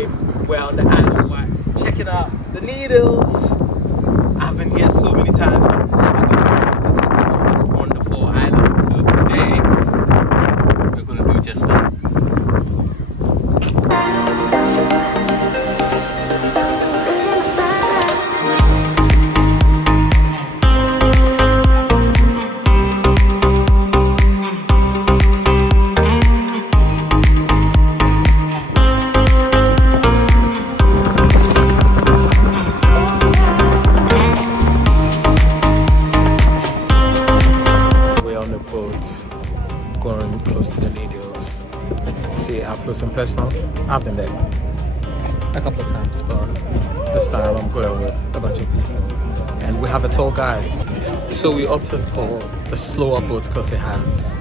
today we're on the Isle of Wight, checking out the Needles. I've been here so many times, but never got an opportunity to explore this wonderful island. So today we're going to do just that. Going close to the Needles to see it up close and personal. I've been there a couple of times, but this time I'm going with a bunch of people and we have a tour guide. So we opted for the slower boat because it has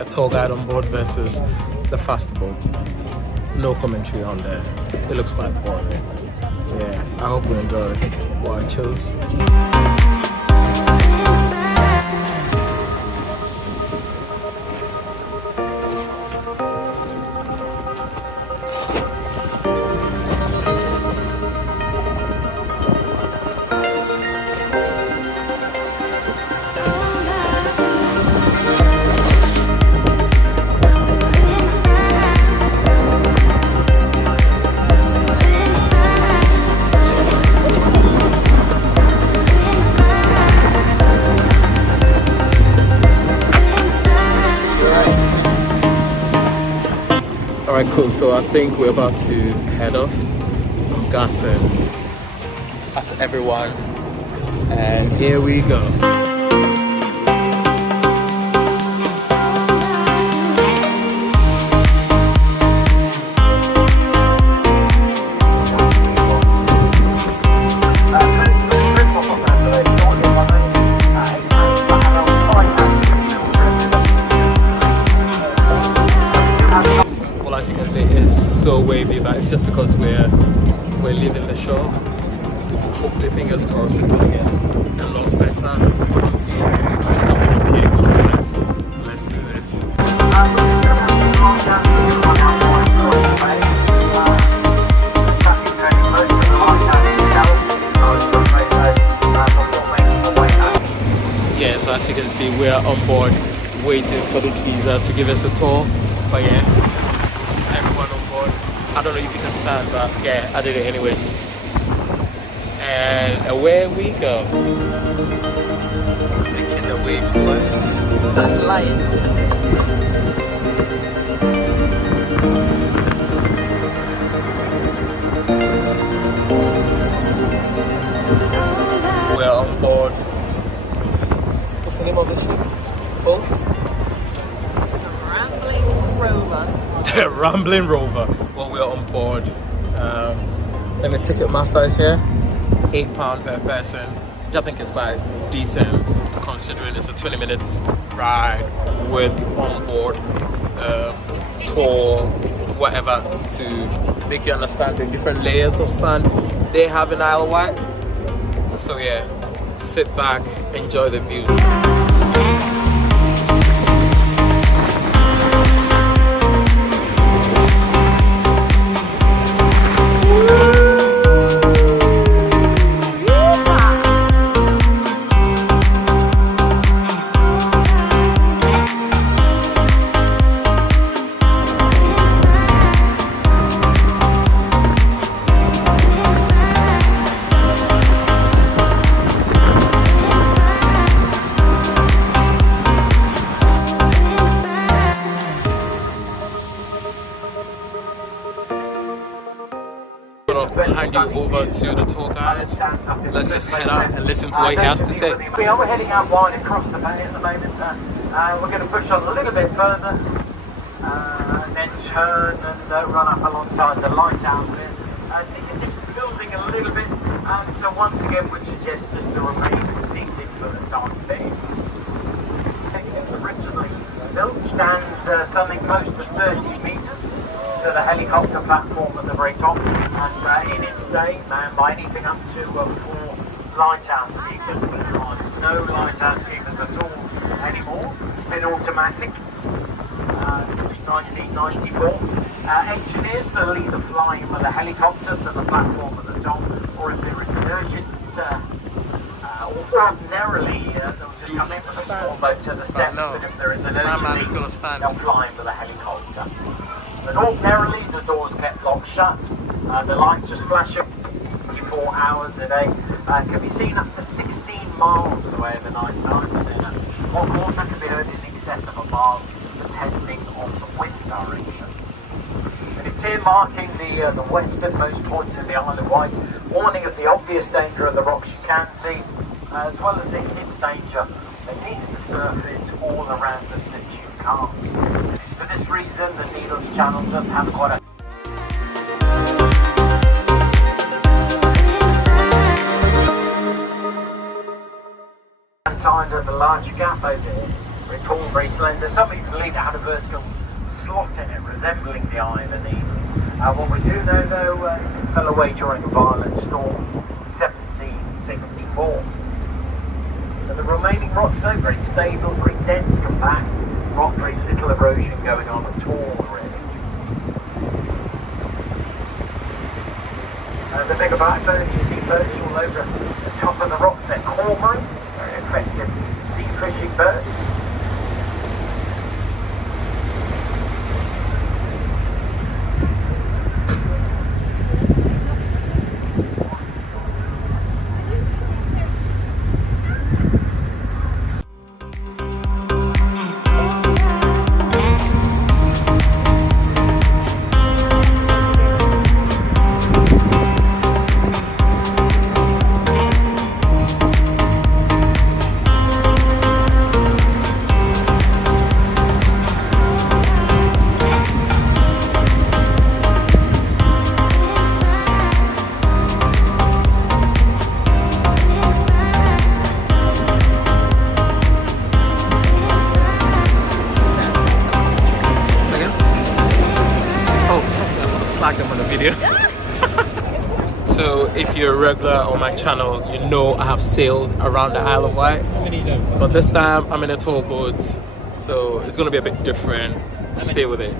a tour guide on board versus the faster boat. No commentary on there. It looks quite boring. Yeah, I hope you enjoy what I chose. Alright, cool. So I think we're about to head off. I'm gassing. That's everyone. And here we go. As you can see, it's so wavy, but it's just because we're leaving the shore. Hopefully, fingers crossed, it's gonna get a lot better. Once you just up in the peak, otherwise, let's do this. Yeah, so as you can see, we're on board waiting for this geezer to give us a tour. But yeah, everyone on board. I don't know if you can stand, but yeah, I did it anyways. And away we go. Making the waves worse. That's lying. We're on board. What's the name of this ship? Boat? The Rambling Rover. Well, we're on board. Then the Ticketmaster is here. £8 per person, which I think is quite decent considering it's a 20 minutes ride with on-board tour, whatever, to make you understand the different layers of sand they have in Isle of Wight. So yeah, sit back, enjoy the view. Hand you over to the tour guide. Let's just head out and listen to what he has to say. We're heading out wide across the bay at the moment. We're going to push on a little bit further and then turn and run up alongside the lighthouse bit. Sea conditions building a little bit, so once again would suggest just to remain seated for the time being. It's originally built, stands something close to 30 metres to the helicopter platform at the very top, and in its day manned by anything up to 4 lighthouse keepers. There's no lighthouse keepers at all anymore. It's been automatic. since 1994. Engineers will either fly in with a helicopter to the platform at the top, or if there is an urgent, ordinarily they'll just come in with a small boat to the steps, but if there is an urgent need, they'll fly in with a helicopter. But ordinarily the doors kept locked shut, the lights just flashing 24 hours a day, can be seen up to 16 miles away at the night time, and then hot water can be heard in excess of a mile depending on the wind direction. And it's here marking the westernmost point of the Isle of Wight, warning of the obvious danger of the rocks you can see, as well as the hidden danger beneath the surface all around us that you can't. It's for this reason the Needles channel does have quite a side of the large gap over here, where it's all very slender. Some people believe it had a vertical slot in it resembling the eye of an eagle. What we do know though is it fell away during a violent storm in 1764. And the remaining rocks though, very stable, very dense, compact, rock, very little erosion going on at all really. The bigger blackbirds, you see birds all over the top of the rocks, they're cormorants, very effective sea fishing birds. So if you're a regular on my channel, you know I have sailed around the Isle of Wight, but this time I'm in a tour boat, so it's going to be a bit different. Stay with it.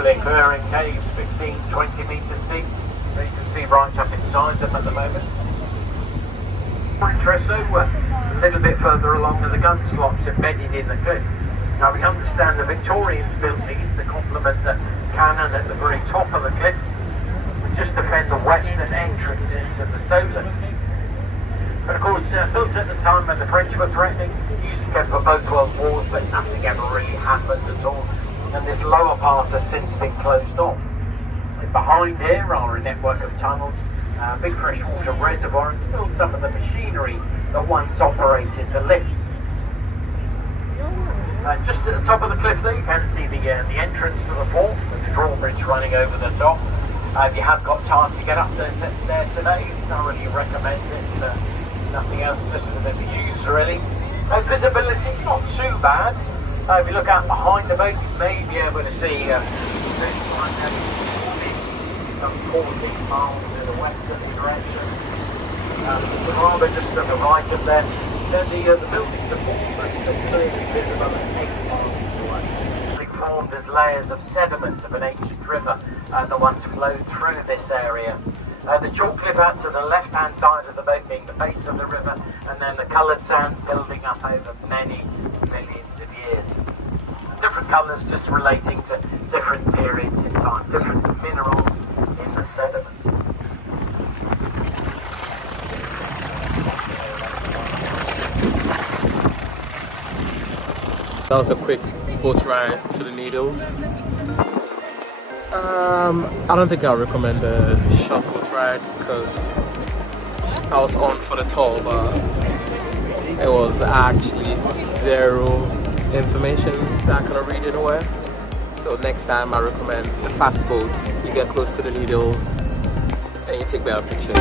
Occurring caves 15-20 metres deep. So you can see right up inside them at the moment. More interest though, a little bit further along are the gun slots embedded in the cliff. Now we understand the Victorians built these to complement the cannon at the very top of the cliff, and just defend the western entrance into the Solent. But of course, built at the time when the French were threatening, used to go for both world wars, but nothing ever really happened at all. And this lower part has since been closed off. And behind here are a network of tunnels, big freshwater reservoir, and still some of the machinery that once operated the lift. Just at the top of the cliff there, you can see the entrance to the fort with the drawbridge running over the top. If you have got time to get up there today, thoroughly recommend it. Nothing else, just for the views really. Visibility is not too bad. If you look out behind the boat, you may be able to see some 14 miles to the western direction. The harbour just to the right of there. Then the buildings are more clearly visible at 8 miles. formed as layers of sediment of an ancient river that once flowed through this area. The chalk cliff out to the left-hand side of the boat being the base of the river, and then the coloured sands building up over many millions of years. Different colours just relating to different periods in time, different minerals in the sediment. That was a quick boat ride to the Needles. I don't think I'll recommend a short boat ride because I was on for the tour, but it was actually zero information that I could read anywhere. So next time I recommend the fast boat. You get close to the Needles and you take better pictures.